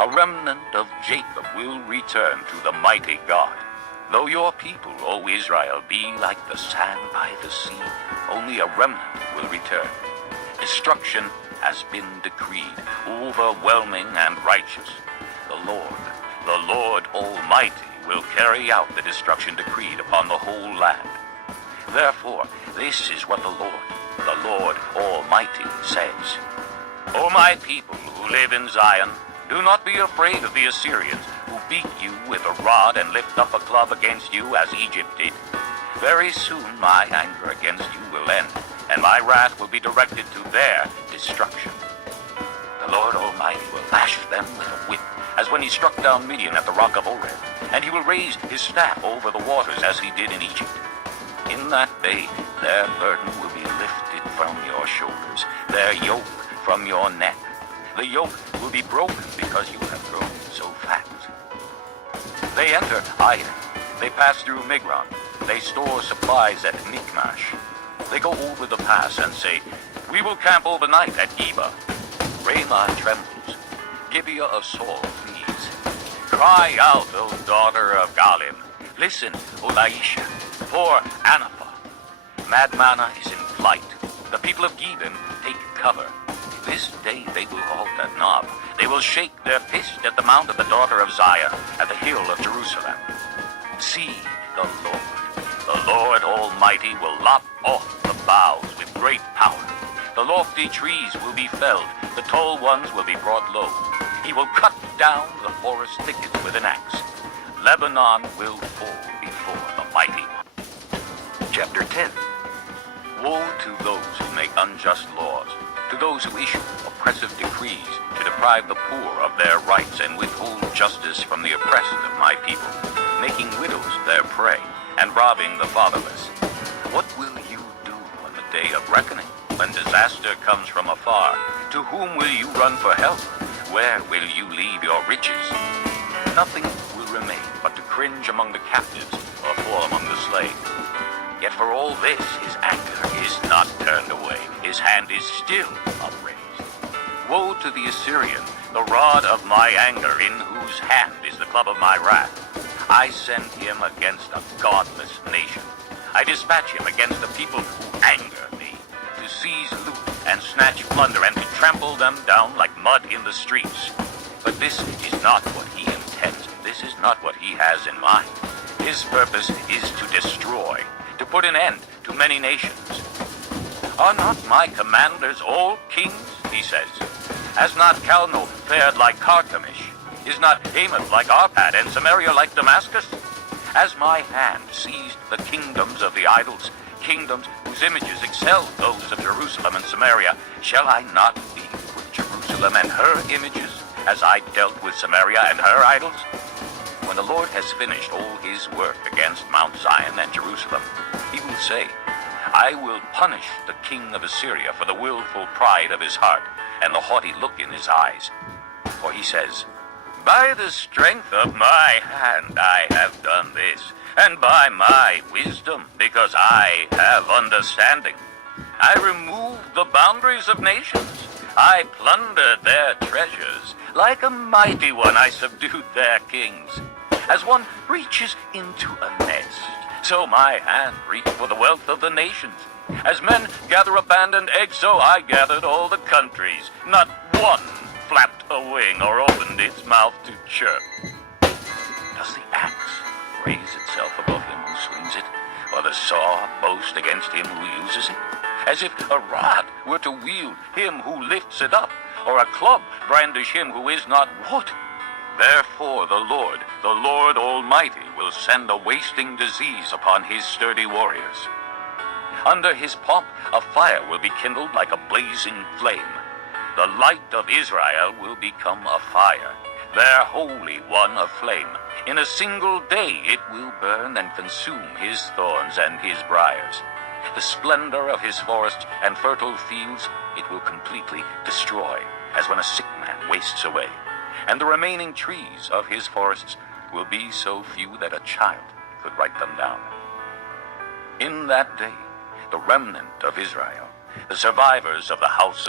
A remnant of Jacob will return to the mighty God. Though your people, O Israel, be like the sand by the sea, only a remnant will return. Destruction has been decreed, overwhelming and righteous. The Lord Almighty, will carry out the destruction decreed upon the whole land. Therefore, this is what the Lord Almighty says. O my people who live in Zion, do not be afraid of the Assyrians, who beat you with a rod and lift up a club against you as Egypt did. Very soon my anger against you will end, and my wrath will be directed to their destruction. The Lord Almighty will lash them with a whip, as when he struck down Midian at the rock of Oreb, and he will raise his staff over the waters as he did in Egypt. In that day their burden will be lifted from your shoulders, their yoke from your neck. The yoke will be broken because you have grown so fat. They enter Ai, they pass through Migron, they store supplies at Michmash. They go over the pass and say, we will camp overnight at Geba. Ramah trembles, Gibeah of Saul flees. Cry out, O daughter of Galim. Listen, O Laisha, for Anapha. Madmana is in flight. The people of Gebim take cover. This day they will halt at Nob. They will shake their fist at the mount of the daughter of Zion, at the hill of Jerusalem. See, the Lord Almighty will lop off the boughs with great power. The lofty trees will be felled, the tall ones will be brought low. He will cut down the forest thickets with an axe. Lebanon will fall before the mighty one. Chapter 10. Woe to those who make unjust laws, to those who issue oppressive decrees to deprive the poor of their rights and withhold justice from the oppressed of my people, making widows their prey and robbing the fatherless. What will you do on the day of reckoning, when disaster comes from afar? To whom will you run for help? Where will you leave your riches? Nothing will remain but to cringe among the captives or fall among the slain. Yet for all this his anger is not turned away, his hand is still upraised. Woe to the Assyrian, the rod of my anger, in whose hand is the club of my wrath. I send him against a godless nation. I dispatch him against a people who anger me, to seize loot and snatch plunder and to trample them down like mud in the streets. But this is not what he intends. This is not what he has in mind. His purpose is to destroy, to put an end to many nations. Are not my commanders all kings, he says? Has not Calno fared like Carchemish? Is not Hamath like Arpad and Samaria like Damascus? Has my hand seized the kingdoms of the idols, kingdoms whose images excel those of Jerusalem and Samaria? Shall I not deal with Jerusalem and her images, as I dealt with Samaria and her idols? When the Lord has finished all his work against Mount Zion and Jerusalem, he will say, I will punish the king of Assyria for the willful pride of his heart and the haughty look in his eyes. For he says, by the strength of my hand I have done this, and by my wisdom, because I have understanding. I removed the boundaries of nations. I plundered their treasures. Like a mighty one I subdued their kings. As one reaches into a nest, so my hand reached for the wealth of the nations. As men gather abandoned eggs, so I gathered all the countries. Not one flapped a wing or opened its mouth to chirp. Does the axe raise itself above him who swings it, or the saw boast against him who uses it? As if a rod were to wield him who lifts it up, or a club brandish him who is not wood. Therefore the Lord Almighty, will send a wasting disease upon his sturdy warriors. Under his pomp a fire will be kindled like a blazing flame. The light of Israel will become a fire, their Holy One a flame. In a single day it will burn and consume his thorns and his briars. The splendor of his forests and fertile fields it will completely destroy, as when a sick man wastes away. And the remaining trees of his forests will be so few that a child could write them down. In that day, the remnant of Israel, the survivors of the house of